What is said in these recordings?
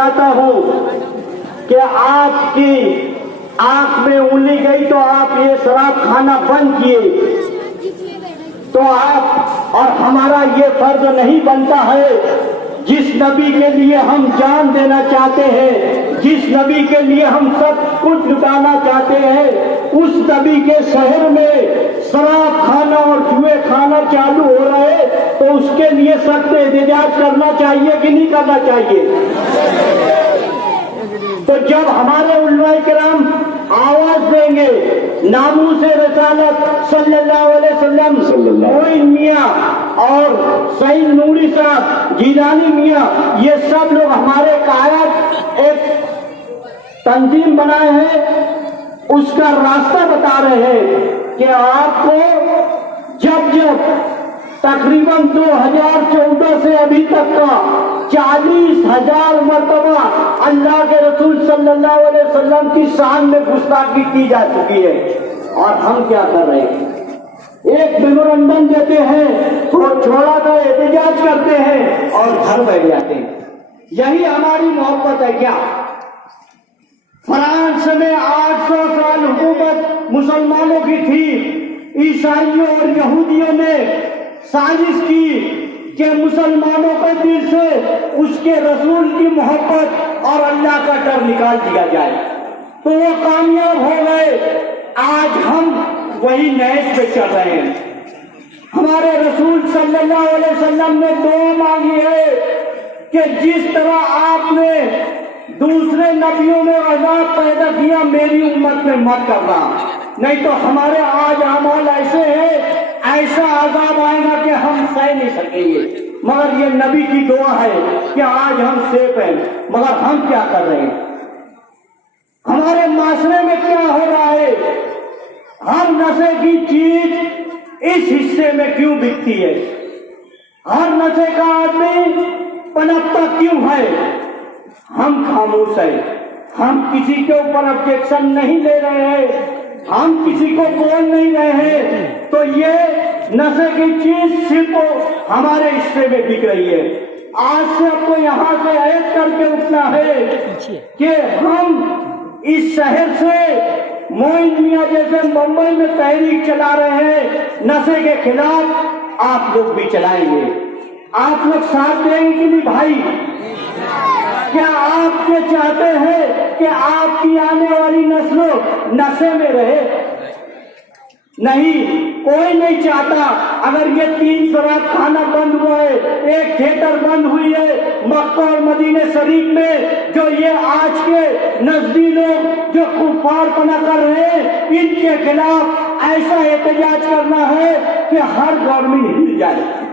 چاہتا ہوں کہ آپ کی آنکھ میں انگلی گئی تو آپ یہ شراب کھانا بند کیے، تو آپ اور ہمارا یہ فرض نہیں بنتا ہے جس نبی کے لیے ہم جان دینا چاہتے ہیں، جس نبی کے لیے ہم سب کچھ لٹانا چاہتے ہیں، اس نبی کے شہر میں شراب کھانا اور جوئے کھانا چالو ہو رہے تو اس کے لیے سخت احتجاج کرنا چاہیے کہ نہیں کرنا چاہیے؟ تو جب ہمارے علماء کرام آواز دیں گے، ناموس رسالت صلی اللہ علیہ وسلم، معین میاں اور سعید نوری صاحب، جیلانی میاں، یہ سب لوگ ہمارے قائد ایک تنظیم بنائے ہیں، اس کا راستہ بتا رہے ہیں کہ آپ کو جب تقریباً 2014 سے ابھی تک کا 40,000 مرتبہ اللہ کے رسول صلی اللہ علیہ وسلم کی شان میں گستاخی کی جا چکی ہے، اور ہم کیا کر رہے ہیں؟ ایک میمورنڈم دیتے ہیں تو چھوڑا کر احتجاج کرتے ہیں اور گھر بیٹھ جاتے ہیں۔ یہی ہماری محبت ہے کیا؟ فرانس میں 800 سال حکومت مسلمانوں کی تھی، عیسائیوں اور یہودیوں نے سازش کی کہ مسلمانوں کے دل سے اس کے رسول کی محبت اور اللہ کا ڈر نکال دیا جائے، تو وہ کامیاب ہو گئے۔ آج ہم وہی نیز پہ چل رہے ہیں۔ ہمارے رسول صلی اللہ علیہ وسلم نے دعا مانگی ہے کہ جس طرح آپ نے دوسرے نبیوں میں عذاب پیدا کیا میری امت میں مت کرنا، نہیں تو ہمارے آج اعمال ایسے ہیں، ایسا عذاب آئے گا کہ ہم سہ نہیں سکیں گے۔ مگر یہ نبی کی دعا ہے کہ آج ہم سیف ہیں، مگر ہم کیا کر رہے ہیں؟ ہمارے معاشرے میں کیا ہو رہا ہے؟ ہر نشے کی چیز اس حصے میں کیوں بکتی ہے؟ ہر نشے کا آدمی پنپتا کیوں ہے؟ ہم خاموش ہیں، ہم کسی کے اوپر آبجیکشن نہیں لے رہے ہیں، ہم کسی کو بول نہیں رہے ہیں، تو یہ نشے کی چیز صرف ہمارے حصے میں بک رہی ہے۔ آج سے آپ کو یہاں سے عہد کر کے اٹھنا ہے کہ ہم اس شہر سے معین میاں جیسے ممبئی میں تحریک چلا رہے ہیں نشے کے خلاف، آپ لوگ بھی چلائیں گے۔ آپ لوگ ساتھ دیں گے کہ نہیں بھائی؟ کیا آپ یہ چاہتے ہیں کہ آپ کی آنے والی نسل نشے میں رہے؟ نہیں، کوئی نہیں چاہتا۔ اگر یہ 3 شراب خانہ بند ہوا ہے، ایک تھیٹر بند ہوئی ہے مکہ اور مدینہ شریف میں، جو یہ آج کے نزدی لوگ جو کفار پناہ کر رہے ہیں، ان کے خلاف ایسا احتجاج کرنا ہے کہ ہر گورنمنٹ ہل جائے۔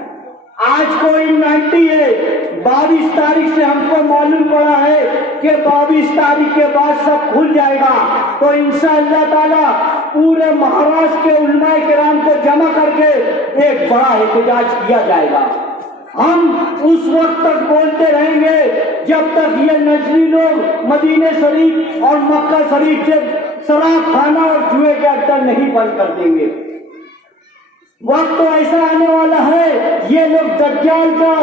آج کوئی 90 ہے، 22 تاریخ سے ہم کو معلوم پڑا ہے کہ 22 تاریخ کے بعد سب کھل جائے گا، تو انشاءاللہ تعالی پورے مہاراشٹر کے علماء کرام کو جمع کر کے ایک بڑا احتجاج کیا جائے گا۔ ہم اس وقت تک بولتے رہیں گے جب تک یہ نجری لوگ مدینہ شریف اور مکہ شریف سے شراب کھانا اور جوئے کے اڈے نہیں بند کر دیں گے۔ وقت تو ایسا آنے والا ہے، یہ لوگ دجال کا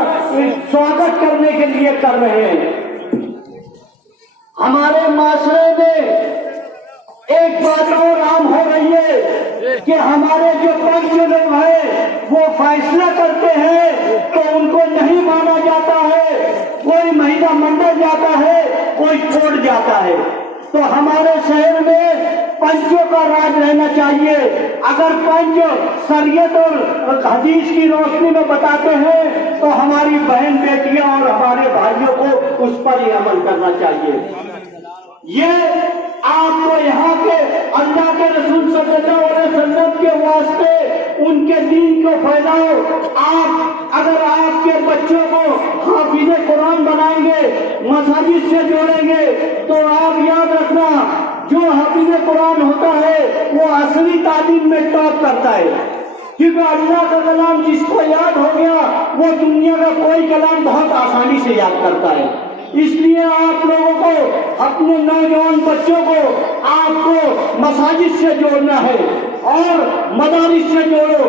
سواگت کرنے کے لیے کر رہے ہیں۔ ہمارے معاشرے میں ایک بات اور عام ہو رہی ہے کہ ہمارے جو پنچ لوگ ہیں وہ فیصلہ کرتے ہیں تو ان کو نہیں مانا جاتا ہے، کوئی مہینہ منڈل جاتا ہے، کوئی چھوڑ جاتا ہے۔ تو ہمارے شہر میں پنچوں کا راج رہنا چاہیے۔ اگر پنچ شریعت اور حدیث کی روشنی میں بتاتے ہیں تو ہماری بہن بیٹیاں اور ہمارے بھائیوں کو اس پر ہی عمل کرنا چاہیے۔ یہ آپ کو یہاں کے اللہ کے رسول صلی اللہ علیہ وسلم کے واسطے ان کے دین کو پھیلاؤ۔ آپ اگر آپ کے بچوں کو حافظ قرآن بنائیں گے، مساجد سے جوڑیں گے، تو آپ یاد رکھنا جو حافظ قرآن ہوتا ہے وہ اصلی تعلیم میں ٹاپ کرتا ہے، کیونکہ اللہ کا کلام جس کو یاد ہو گیا وہ دنیا کا کوئی کلام بہت آسانی سے یاد کرتا ہے۔ اس لیے آپ لوگوں کو اپنے نوجوان بچوں کو آپ کو مساجد سے جوڑنا ہے اور مدارس سے جوڑو۔